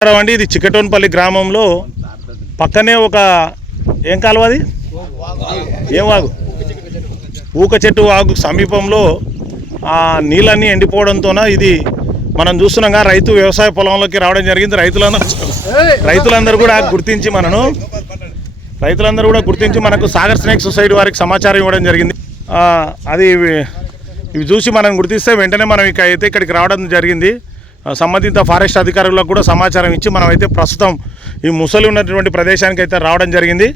అండి ఇది చిక్కటోన్పల్లి గ్రామంలో పక్కనే ఒక ఏం కాలువ అది ఏం వాగు ఊక చెట్టు వాగు సమీపంలో ఆ నీళ్ళన్నీ ఎండిపోవడంతోన ఇది మనం చూస్తున్నాంగా రైతు వ్యవసాయ పొలంలోకి రావడం జరిగింది. రైతులందరూ కూడా గుర్తించి మనకు సాగర్ స్నేక్ సొసైటీ వారికి సమాచారం ఇవ్వడం జరిగింది. అది ఇవి చూసి మనం గుర్తిస్తే వెంటనే మనం ఇక్కడికి రావడం జరిగింది. సంబంధిత ఫారెస్ట్ అధికారులకు కూడా సమాచారం ఇచ్చి మనం అయితే ప్రస్తుతం ఈ ముసలి ఉన్నటువంటి ప్రదేశానికి అయితే రావడం జరిగింది.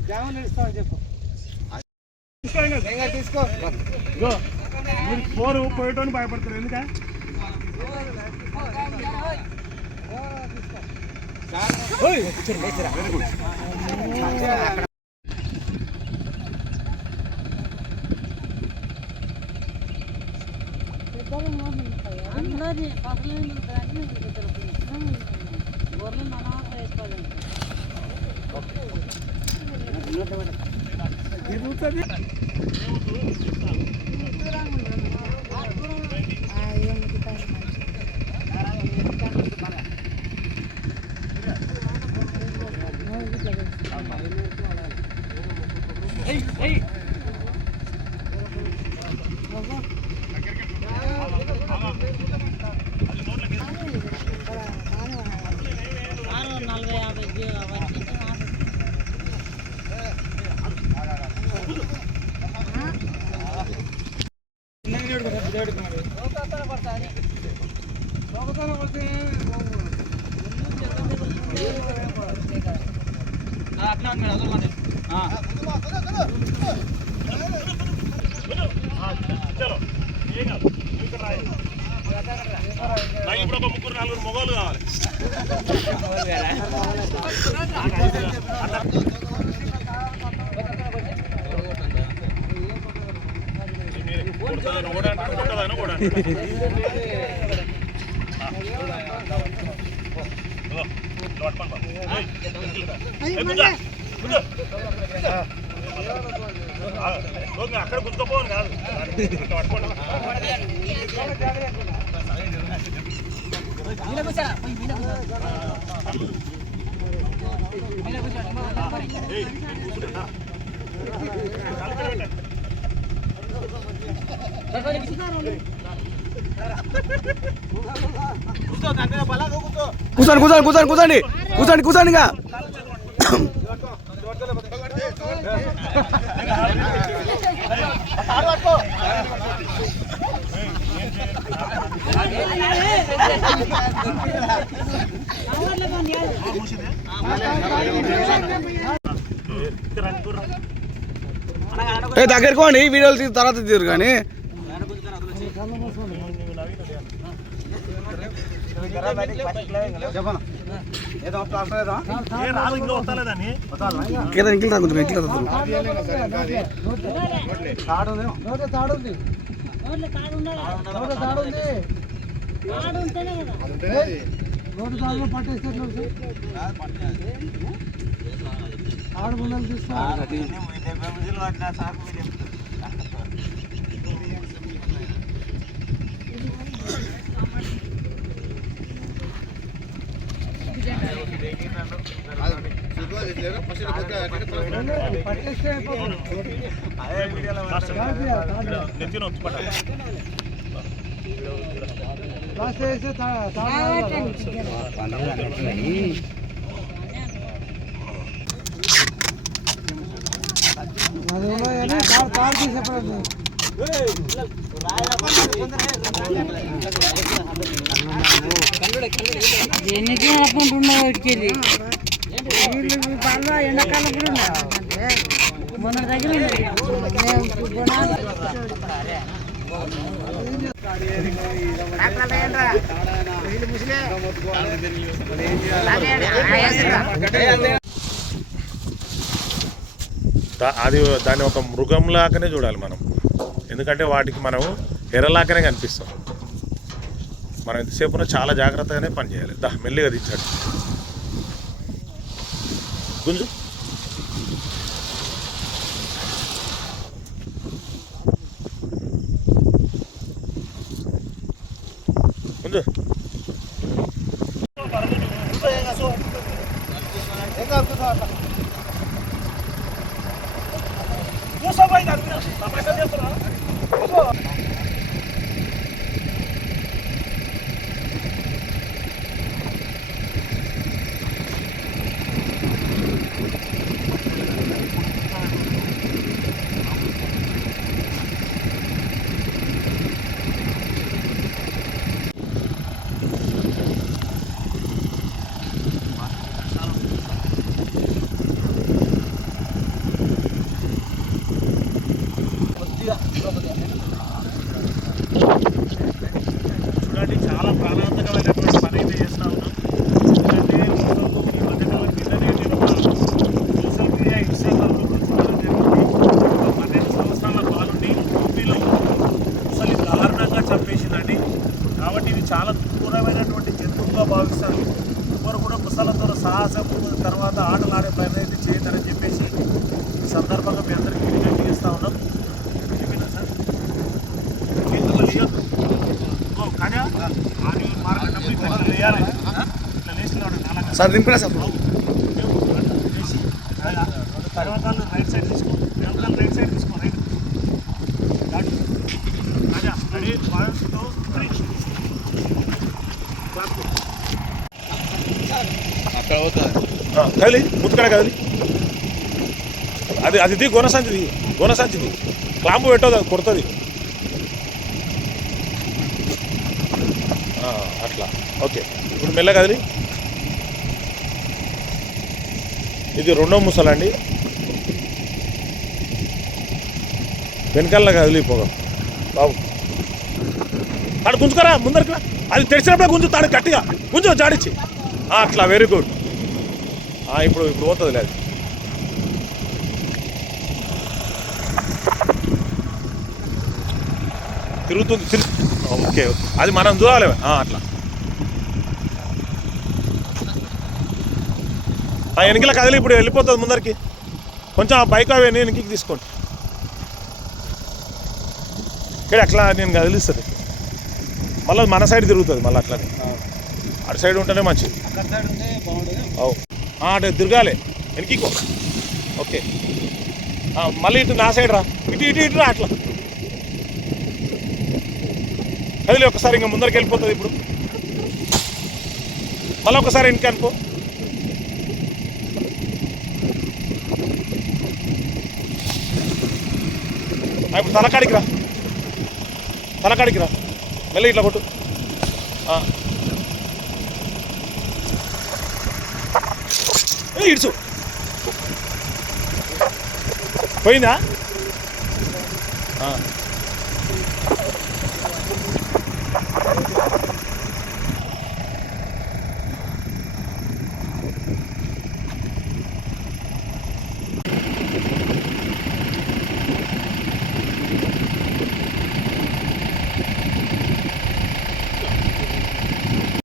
ఇప్పుడు ఒక 3-4 మొగోలు కావాలి. అక్కడ గుర్తుపోను కాదు కూర్చోండి దగ్గరకోండి వీడియోలు తర్వాత తీరు కానీ ఎండాకాలం కూడా మొన్న దగ్గర అది దాన్ని ఒక మృగంలాగానే చూడాలి మనం. ఎందుకంటే వాటికి మనం ఎర్రలాగానే కనిపిస్తాం. మనం ఎంతసేపున చాలా జాగ్రత్తగానే పనిచేయాలి. మెల్లిగా దించాడు గుంజు. గుంజు చూడండి, చాలా ప్రాణాంతకమైనటువంటి పని అయితే చేస్తూ ఉన్నాం. ఎందుకంటే ఈ మధ్యకాలం కిందనే నేను ఒక సోషల్ మీడియా ఇన్స్టాగ్రామ్లో కూడా చూడడం జరిగింది. ఒక 12 సంవత్సరాల బాలుని యూపీలో ముసలి దారుణంగా చంపేసిందండి. కాబట్టి ఇవి చాలా క్రూరమైనటువంటి జంతువుగా భావిస్తారు. ఎవరు కూడా ముసలతో సాహసం తర్వాత ఆటలు ఆడే ప్రయత్నం అయితే చేయదని చెప్పేసి ఈ సందర్భంగా మీ అందరికీ విజ్ఞప్తి చేస్తూ ఉన్నాం. చెప్పినా సార్ సార్ దింపినా సార్ తర్వాత రైట్ సైడ్ తీసుకో, రైట్ సైడ్ తీసుకో, రైట్ రెడీ 1 2 3 అక్కడ పోతుంది కదిలి ముత్తుకడ కదిలి అది గోనసంచిది క్లాంపు పెట్టదు, అది కొడుతుంది. అట్లా ఓకే. ఇప్పుడు మెల్ల కదిలి. ఇది 2వ ముసలండి. వెనకాల కదిలిపోగా బాబు అక్కడ గుంజుకరా, ముందరికి అది తెరిచినప్పుడే గుంజుతాడు, గట్టిగా గుంజు జాడిచ్చి. అట్లా వెరీ గుడ్. ఇప్పుడు పోతుంది లేదు. తిరుగుతుంది. ఓకే, అది మనం చూడాలి. అట్లా వెనకల కదిలి ఇప్పుడు వెళ్ళిపోతుంది ముందరికి. కొంచెం ఆ బైక్ అవి వెనక్కి తీసుకోండి. ఇక్కడ అట్లా నేను కదిలిస్తుంది, మళ్ళీ మన సైడ్ తిరుగుతుంది. మళ్ళీ అట్లానే అటు సైడ్ ఉంటేనే మంచిది. అటు తిరగాలి వెనకో. ఓకే, మళ్ళీ ఇటు నా సైడ్ రా, ఇటు రా. అట్లా కదిలి ఒకసారి ఇంకా ముందరికి వెళ్ళిపోతుంది. ఇప్పుడు మళ్ళీ ఒకసారి వెనక అనుకో. ఇప్పుడు తలకాడికి రా, మళ్ళీ ఇట్లా కొట్టు. ఇడుచు పోయిందా?